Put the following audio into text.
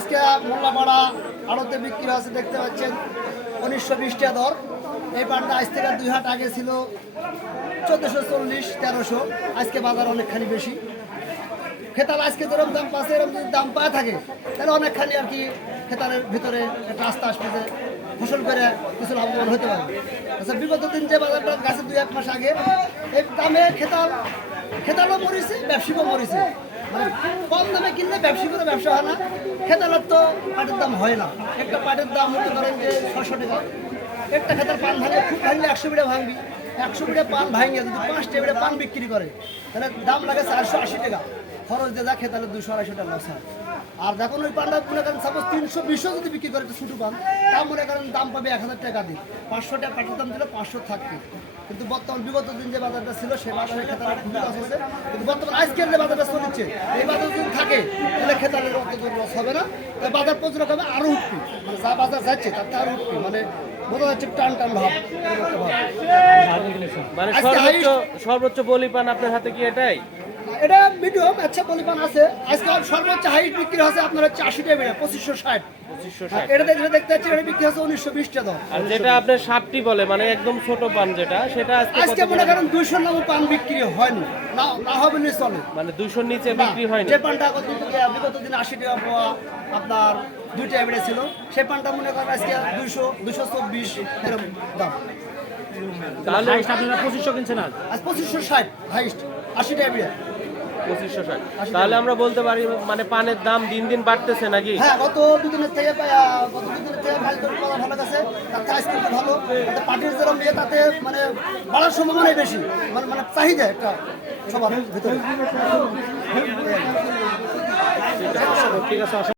আজকে মোল্লাপাড়া আড়তে বিক্রি আছে দেখতে পাচ্ছেন, উনিশশো বিশ টাকা দর। এই পাটটা আজ থেকে দুই হাট আগে ছিল চোদ্দোশো চল্লিশ, তেরোশো। আজকে বাজার অনেকখানি বেশি। খেতাল আজকে যেরকম দাম পাচ্ছে, এরকম যদি দাম পায় থাকে, তাহলে অনেকখানি আর কি খেতালের ভিতরে একটা আস্তে আস্তে যে ফসল করে কিছু লাভবান হতে পারে। আচ্ছা বিগত দিন যে বাজারটা গাছে দুই এক মাস আগে, এই দামে খেতাল, খেতালও মরিছে, ব্যবসায়ীও মরিছে। কম দামে কিনলে ব্যবসা করে ব্যবসা হয় না। খেতালার তো পাটের দাম হয় না। একটা পাটের দাম হতে পারেন যে ছশো টাকা। একটা খেতার পান ভাঙে খুব ভাঙলে একশো বিড়ে ভাঙবি। একশো বিড়ে পান ভাঙে যদি পাঁচটা বিড়ে পান বিক্রি করে, তাহলে দাম লাগে চারশো আশি টাকা। খরচ দিয়ে দেখে তাহলে দুশো আড়াইশো টাকা লস হয়। আর দেখুন ওই পানটা মনে করেন সাপোজ তিনশো বিশও যদি বিক্রি করে একটা ছোটো পান তা মনে করেন দাম পাবে এক হাজার টাকা দিন। পাঁচশো টাকা পাটের দাম দিলে পাঁচশো থাকবে কিন্তু বর্তমান বিগত দিন যে বাজারটা ছিল সেই বাজারে খেতালের খুবই লস হচ্ছে কিন্তু বর্তমান আজকের যে বাজারটা চলছে এই বাজার যদি থাকে তাহলে খেতালের অত লস হবে না। তাই বাজার প্রচুর হবে আরও উঠবে। মানে যা বাজার যাচ্ছে তার তো আরও উঠবে। মানে বোঝা যাচ্ছে টান টান ভাব। এরকম একটা ভাব। মানে সর্বোচ্চ সর্বোচ্চ বলি পান আপনার হাতে কি এটাই? এটা মিডিয়াম আচ্ছা পরিমাণ আছে। আজকে সর্বোচ্চ হাইট বিক্রি হচ্ছে আপনার হচ্ছে আশি টাকা বেড়ে পঁচিশশো ষাট। পঁচিশশো আর এটা দেখতে পাচ্ছি এটা বিক্রি হচ্ছে উনিশশো বিশ টাকা। আর যেটা আপনার সাপটি বলে মানে একদম ছোট পান যেটা সেটা আজকে আজকে মনে করেন দুইশো নাম পান বিক্রি হয়নি। না না হবে না চলে। মানে দুইশোর নিচে বিক্রি হয়নি? যে পানটা গত বিগত দিন আশি টাকা পাওয়া আপনার এবারে ছিল সেই পানটা মনে করেন আজকে দুইশো দুশো চব্বিশ এরকম দাম। তাহলে আপনারা পঁচিশশো কিনছেন আজ? আজ পঁচিশশো ষাট হাইস্ট আশি টাকা পঁচিশশো ষাট। তাহলে আমরা বলতে পারি মানে পানের দাম দিন দিন বাড়তেছে নাকি? হ্যাঁ গত দুদিনের থেকে গত দুদিনের থেকে ভালো ভালো গেছে তাতে আজকে ভালো। তাতে পার্টির যেরকম ইয়ে তাতে মানে বাড়ার সম্ভাবনাই বেশি। মানে মানে চাহিদা একটা সবার ভিতরে। ঠিক আছে